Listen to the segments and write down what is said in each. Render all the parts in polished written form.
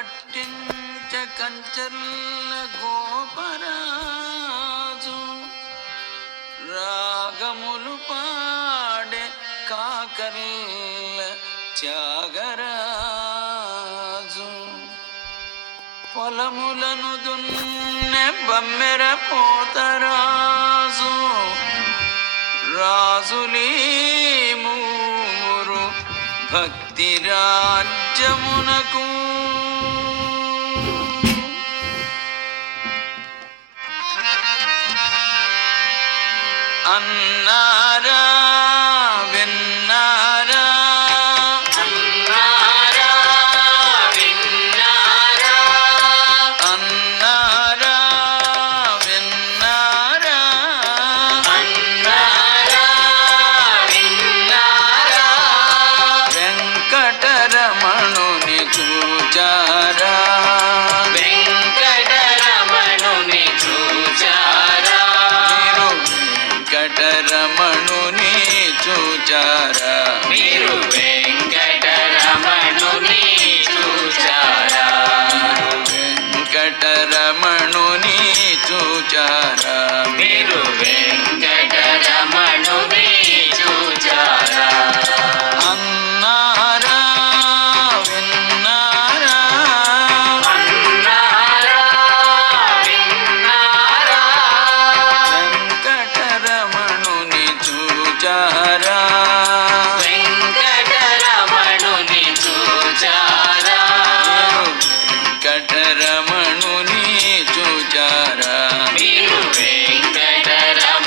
కట్టించ కంచర్ల గోపరాజు రాగములు పాడే కాకర్ల త్యాగరాజు పొలములను దున్నె బమ్మెర పోతరాజు రాజులీ మూరు భక్తి రాజ్యమునకు అన్నారా విన్నారా అన్నారా విన్నారా అన్నారా విన్నారా అన్నారా విన్నారా వెంకటరమణుని చూచారా వెంకటరమణుని చూచారా వెంకటరమణుని చూచారా మీరు వెంకటరమణుని చూచారా వెంకటరమణుని చూచారా మీరు వెంకటరమణుని చూచారా అన్నారా విన్నారా అన్నారా విన్నారా వెంకటరమణుని చూచారా వెంకటరమణుని చూచారా వెంకటరమణుని చూచారా మీరు వెంకటరమణుని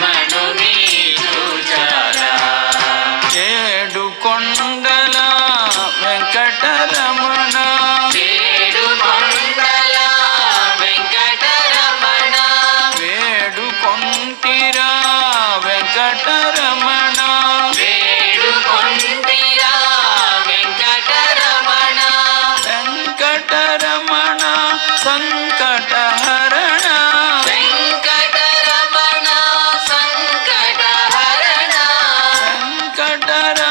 చూచారా ఏడు కొండల వెంకటరమణ ఏడు కొండల వెంకటరమణ వేడు కొంటిరా వెంకటరమణ వేడుకొంటిరా వెంకటరమణ వెంకటరమణ సంకటహరణ వెంకటరమణ సంకటహరణ వెంకటరమణ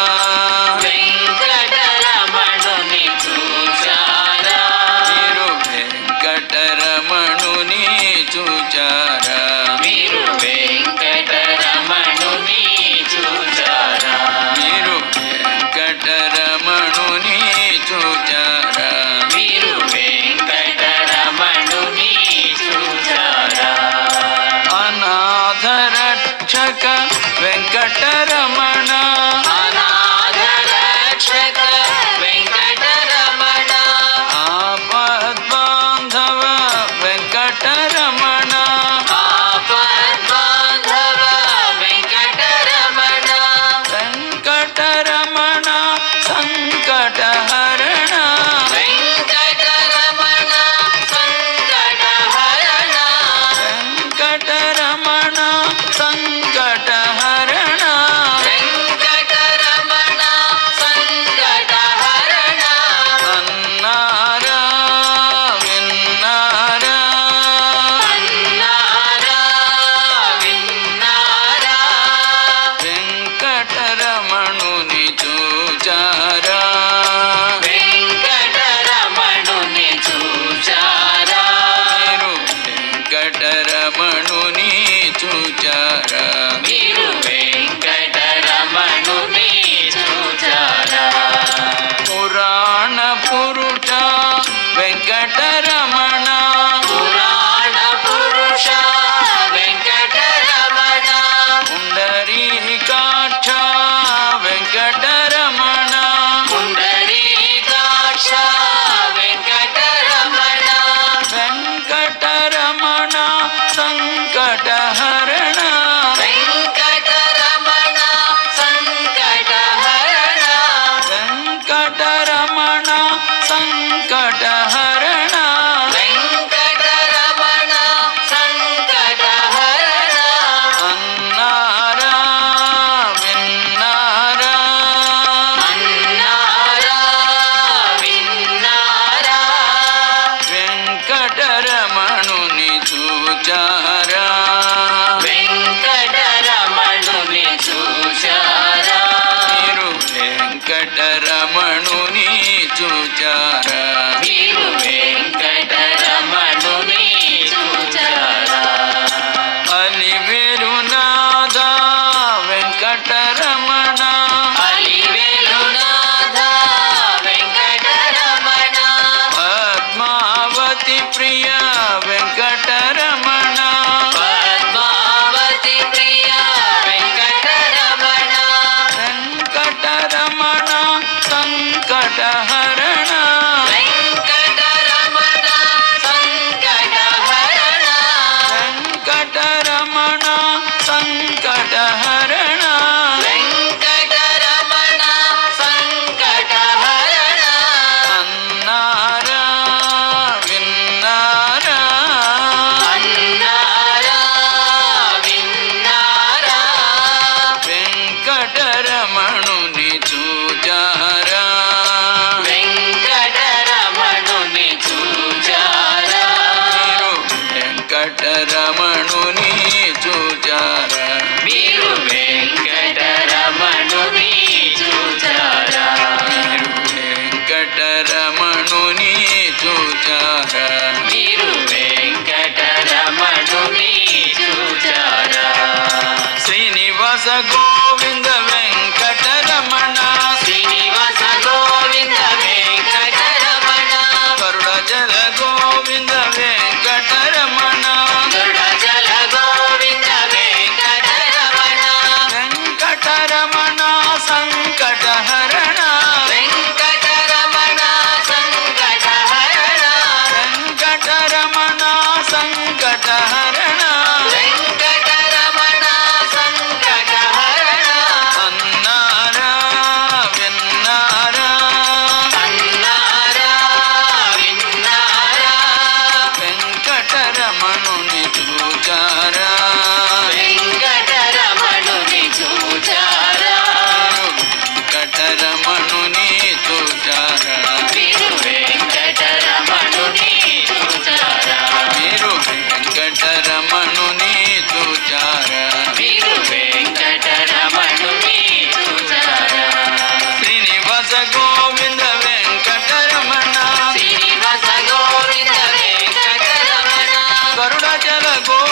రక్షక వెంకటరమణ అనాథ రక్షక వెంకటరమణ ఆపద్బాంధవ వెంకటరమణ ఆపద్బాంధవ వెంకటరమణ వెంకటరమణ సంకటహరణ వెంకటరమణ సంకటహరణ వెంకటరమణ సంకటహరణ వెంకటరమణ సంకటహరణ అన్నారా విన్నారా అన్నారా విన్నారా వెంకటరమణుని చూచారా వెంకటరమణుని చూచారా మీరు వెంకటరమణుని చూచారా మీరు వెంకటరమణుని చూచారా పురాణ పురుష వెంకటరమణ పురాణ పురుష వెంకటరమణ పుండరీకాక్ష వెంకటరమణ పుండరీకాక్ష వెంకటరమణ వెంకటరమణ సంకటహరణ వెంకటరమణ సంకటహరణ వెంకటరమణ సంకటహరణ వెంకటరమణ సంకటహరణ అన్నారా విన్నారా అన్నారా విన్నారా వెంకటరమణుని చూచారా వెంకటరమణుని చూచారా మీరు వెంకటరమణుని చూచారా మీరు వెంకటరమణుని చూచారా అలివేలునాథ వెంకటరమణ అలివేలునాథ వెంకటరమణ పద్మావతి ప్రియ వెంకటరమణ పద్మావతి ప్రియ వెంకటరమణ వెంకటరమణ సంకటహరణ వెంకటరమణ సంకటహరణ వెంకటరమణ సంకటహరణ వెంకటరమణ సంకటహరణ అన్నారా విన్నారా అన్నారా విన్నారా వెంకటరమణుని చూచారా వెంకటరమణుని చూచారా మీరు వెంకటరమణుని చూచారా మీరు వెంకటరమణుని చూచారా మీరు వెంకటరమణుని చూచారా మీరు వెంకటరమణుని చూచారా శ్రీనివాస గోవింద వెంకటరమణ శ్రీనివాస గోవింద వెంకటరమణ కరుణజల గోవింద వెంకటరమణ గరుడజల గోవింద వెంకటరమణ వెంకటరమణ సంకటహరణ వెంకటరమణ సంకటహరణ వెంకటరమణ సంకటహరణ వెంకటరమణ సంకటహరణ అన్నారా విన్నారా అన్నారా విన్నారా వెంకటరమణుని చూచారా వెంకటరమణుని చూచారా వెంకటరమణుని చూచారా మీరు వెంకటరమణుని చూచారా మీరు వెంకటరమణుని చూచారా మీరు వెంకటరమణుని చూచారా శ్రీనివాస గోవింద వెంకటరమణ శ్రీనివాస గోవింద వెంకటరమణ గరుడజల గోవింద